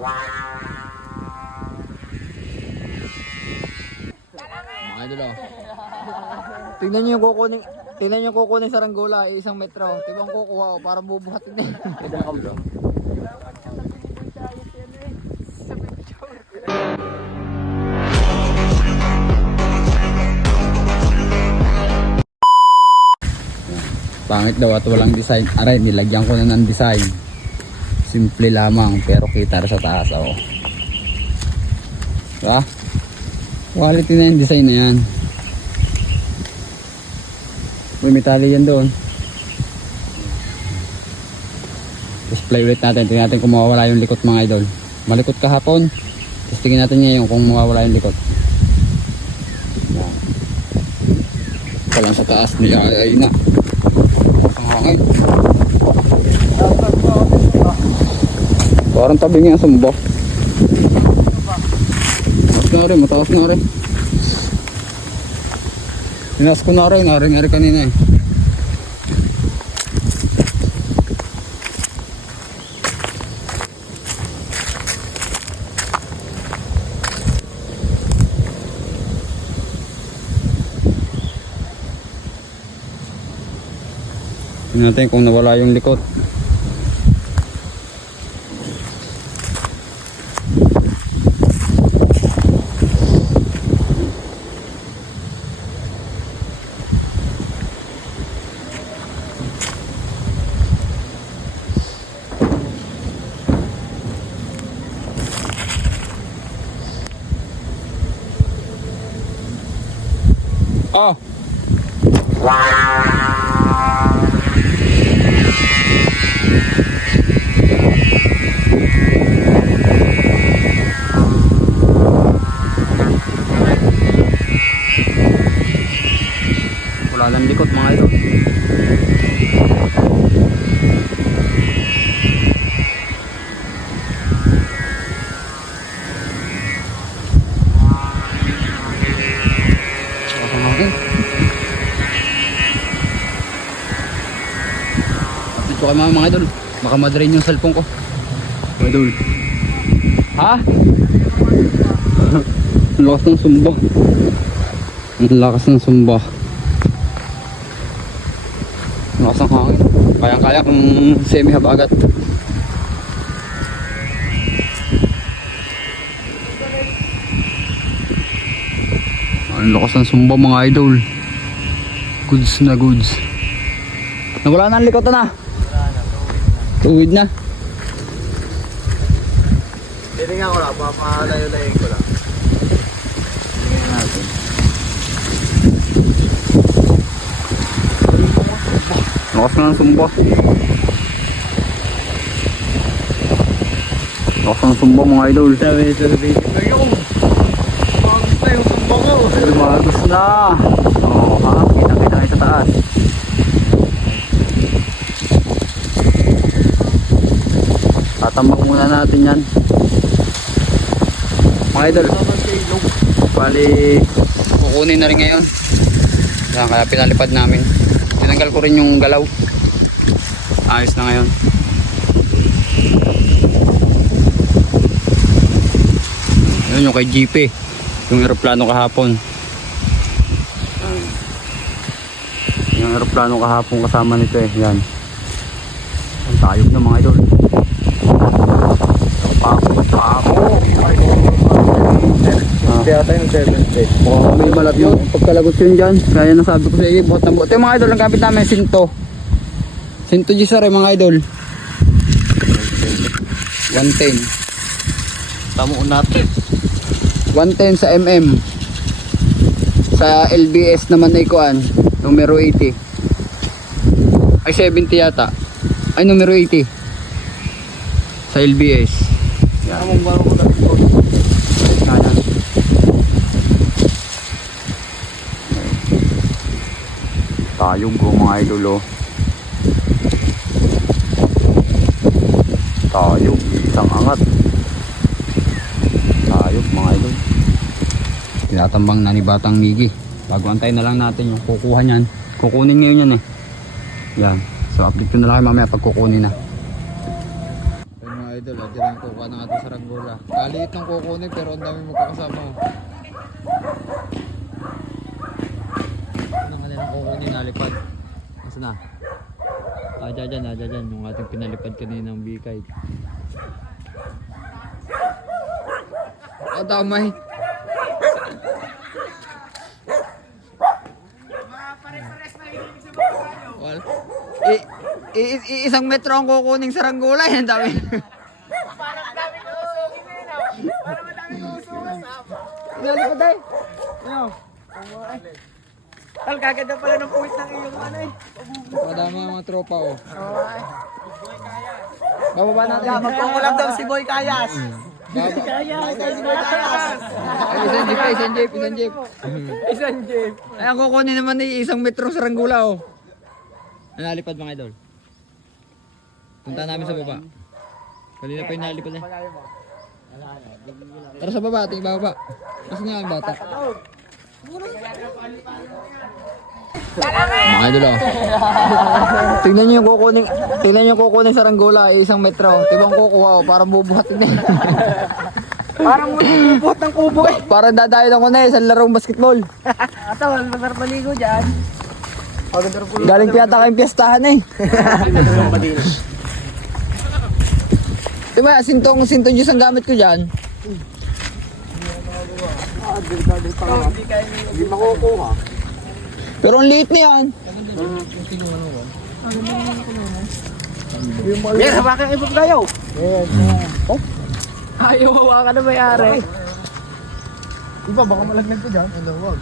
Mga idol, oh. Tingnan niyo yung kukunin. Tingnan niyo yung kukunin sa Ranggola, 1 metro. Tibang kukuha, oh, para bubuhatin din. Ito na kablo. Pangit daw at walang design. Aray, nilagyan ko na ng design. Simple lamang pero kita sa taas, oh. Diba? Quality na yung design na yan. May metali yan doon. Display ulit natin. Tingnan natin kung mawawala yung likot, mga idol. Malikot kahapon. Tapos tingnan natin ngayon kung mawawala yung likot. Yan. Ito lang sa taas ni ay na. Ang hangin. Parang tabi nga sumbo. Mataas na rin. Tinas ko na rin. Aring-ari kanina eh. Tingnan natin kung nawala yung likot. Oh. Wala lang likod, mga idol. Ito ka mga idol, baka madrain yung cellphone ko, mga idol. Ha? Ang lakas ng sumba. Ang lakas ng sumba. Ang lakas ng hangin. Kayang-kaya kung semi-habagat. Ang lakas ng sumba, mga idol. Goods na goods. Nawala na ang likod na. Tuwid na. Titingnan ko lang, papalayo-layin ko lang. Tingnan natin. Lakas na ng sumba. Lakas ng sumba, mga idol. Sabi sa video. Ayun! Magos na yung sumba ko. Lumagos na. Oo, ha? Kita-kita kayo sa taas. Tatambak muna natin yan, mga idol. Bali, kukunin na rin ngayon. Yan, kaya pinalipad namin. Tinanggal ko rin yung galaw. Ayos na ngayon. Yun yung kay GP, yung aeroplano kahapon. Yung aeroplano kahapon kasama nito eh. Yan. Ang tayog na, mga idol. Hindi ata yung 7 Oh, may malap yung pagkalagot yun dyan. Kaya nasabi ko sa iyo, buhat na buhat. Ito yung mga idol, ang gamit namin, Sinto. Sinto Gisar mga idol. 110. Tamo natin. 110 sa MM. Sa LBS naman ay kuan, numero 80. Ay 70 yata. Ay numero 80. Sa LBS. Yan. Among baro ko lang ito. Kanan. Tayog ko, mga idol, oh. Tayog, isang angat. Tayog, mga idol. Tinatambang na ni Batang Migi. Bago antayin na lang natin yung kukuha niyan. Kukunin ngayon yan eh. Yan. So update ko na lang kayo mamaya pag kukunin na. Mga idol, dyan ang kukuha ng ating saranggola. Kaliit ng kukunin pero ang dami magkakasama. Ano ang kanilang kukunin, nalipad. Nasaan na? Dyan. Yung ating pinalipad kanina ng bikay. Damay. Well, isang metro ang kukuning saranggola. Yan dami. Parang dami ko usungin ngayon. Parang madami ko usungin. Nalipad ay. Ano? Tal, kaganda pala ng puwit ng iyong ano eh. Madami ang mga tropa oh. Bababa natin. Magkukulam daw si Boy Kayas. Isang jeep. Ay, ang kukunin naman ay isang metro saranggola oh. Nalipad mga idol. Punta namin sa baba. Kanina pa yung nalipad eh. Tara sa baba, tingin baba. Kasi nga ang bata. Mga idol oh. Tingnan niyo yung kukuning saranggola ay isang metro. Tibang kukuha oh, parang bubuhatin na. Parang bubuhat ng kubo eh. Parang dadayon ako na eh sa larong basketball. Ato, masarap maligo dyan. Galing pa yata kayong piyestahan eh. Diba, sintong juice ang gamit ko dyan. Hindi makukuha. Pero ang liit na yan. Yes, hawakan ang ibang tayo. Ayaw hawakan na may-ari. Iba, baka malaglag ko dyan. Ano, wag.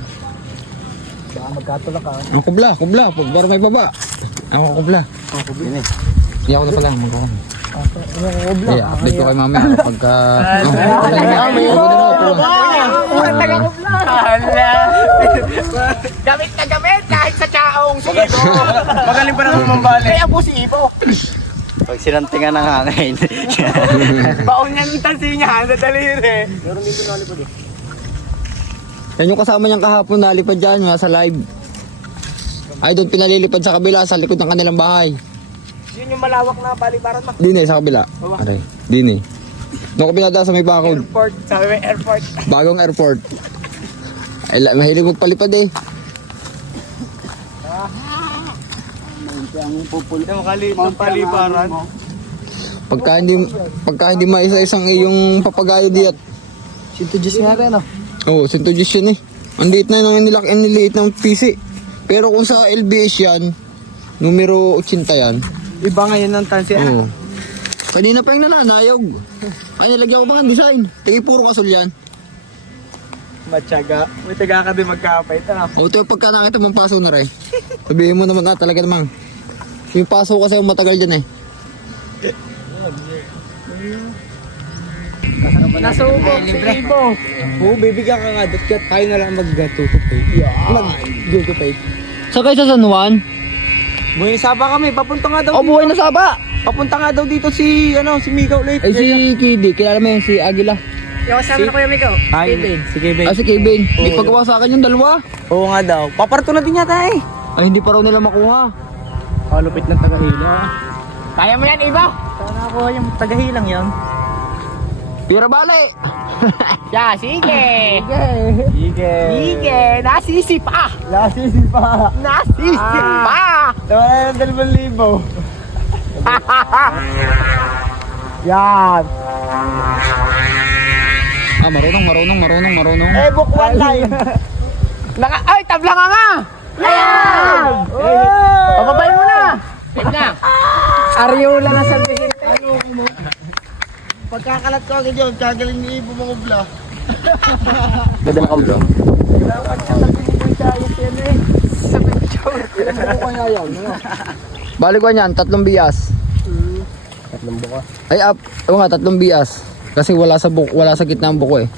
Baka magkatulak ka. Ang kubla. Para may baba. Ako kubla. Hindi ako na pala. Magkakan. Yeah, update ko kay mamaya pagka... Gamit na gamit kahit sa chaong si Ibo. Magaling pa naman mambalik. Kaya po si Ibo. Pag sinantingan ng hangin. Baon niya ng tansi niya sa daliri. Meron dito nalipad eh. Yan yung kasama niyang kahapon nalipad dyan, mga sa live. Ay, doon pinalilipad sa kabila, sa likod ng kanilang bahay. Yun yung malawak na balibaran mo. Din eh, sa kabila. Aray, din eh. Doon ko pinadala sa may bakod. Airport, sabi may airport. Bagong airport. Ay, mahilig magpalipad eh. Yung kalit ng palibaran. Pagka hindi maisa-isang yung papagayo diyan. Sintudyos nga rin, no? Oo, sintudyos yan eh. Ang liit na yung niliit ng PC. Pero kung sa LBS yan, numero 80 yan. Iba ngayon ng tansi. Oo. Kanina pa yung nananayog. Ay, nilagyan ko ba ng design? Tingin puro kasol yan. Matyaga. May taga ka din magkapait, ano? O, ito yung pagka nakita mong paso na rin. Sabihin mo naman talaga namang. Yung paso kasi yung matagal dyan eh. Nasubo si Ibo. Oo, bibigyan ka nga. Kaya tayo na lang mag-tutupay. Mag-tutupay. Sa kayo sa San Juan? Buhay Saba kami, papunta nga daw O, buhay na Saba! Papunta nga daw dito si, si Mikaw Lake. Ay, si Kiddy. Kilala mo yun, si Agila. Yung kasama na Kuya Mikaw. Ay, si Kevin. Ah, si Kevin. May paggawa sa akin yung dalawa. Oo nga daw. Paparto na din yata eh. Ay, hindi pa raw nila makuha. Lupit ng tagahila. Kaya mo yan, Ibo? Sana ako yung tagahilang yan. Pira bale! Ya, sige. Sige. Sige, nasisi pa. Lasisi pa. Nasisi pa. Tawala ng 2,000. Yan. Ah, marunong. Eh, book one time. Ay, tabla nga nga. Ayan! Papabayin mo na. Wait na. Ariola na sa Vicente. Pagkakalat ko agad yun, kagaling ni Ibo mangubla. Ganda na kablo. Balik ko niyan, 3 bias. 3 buka. Ay, oo nga, 3 bias. Kasi wala sa gitna ang buko eh.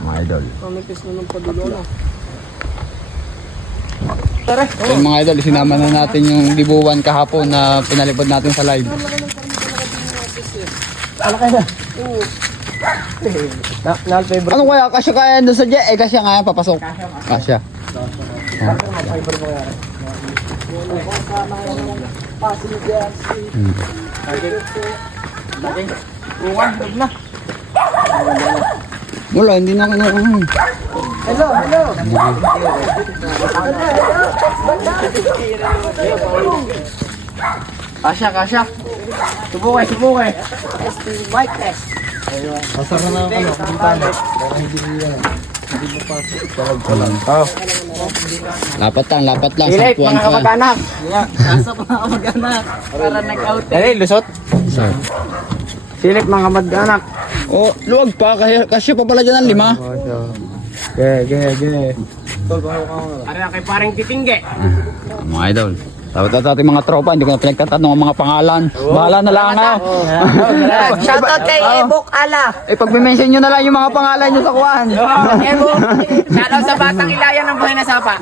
Mga idol. Pamipis na ng padulo na. Yung mga idol, sinama na natin yung dibuwan kahapon na pinalipad natin sa live. Ano kaya? Kasya kaya doon sa jet? Eh, kasya nga yan, papasok. Kasya. Buwan, huwag na. Wala, hindi na kinukuha. Hello, hello. Kasya, kasya. Subukay, subukay. Mic test. Masarap na ako, kumpanya. Para hindi Oh. Lapat lang. Pilit, mga kamag-anak. Para nag-out. Dali, lusot. Sir. Silip mga kamag-anak. Oh, luwag pa. Kasi pa pala dyan ang 5. Ge. Para kay parang titingge. Mga idol. Tapos ating mga tropa, hindi ko na pinagtatanong ang mga pangalan. Bahala na lang ako. Shoutout kay Ebok Ala. Pag-mention nyo na lang yung mga pangalan nyo sa kuwan. Ebok. Shoutout sa Batang Ilayan ng Buhay na Sapa.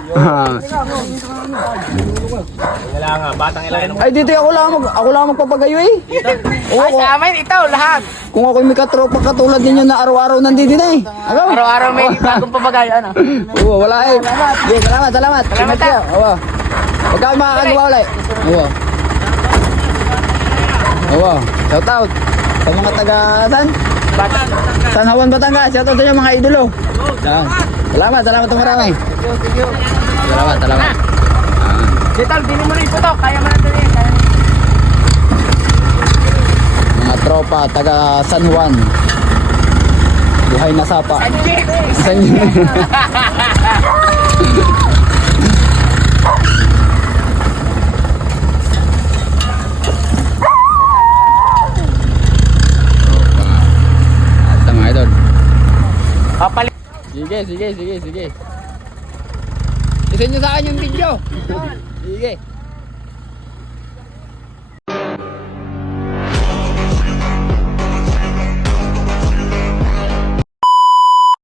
Wala nga, Batang Ilayan. Ay, dito ako lang magpapagayo eh. Ay, sa amin, ito, lahat. Kung ako'y may katropa katulad ninyo na araw-araw nandito na eh. Ano? Araw-araw may bagong papagayo, ano? Oo, wala eh. Okay, salamat. Salamat, kayo. Oo. Huwag kami makakagawa ulit. Oo. Shout out sa mga taga San? San Juan, Batangas. Shout out sa inyo mga idolo. Yan. Salamat ng marami. Salamat. Dito, dinin mo na yung putok. Kaya mo na ito eh. Mga tropa taga San Juan. Buhay na Sapa. San mga idol. Papalit. Sige. Isin nyo sa akin yung video. Sige.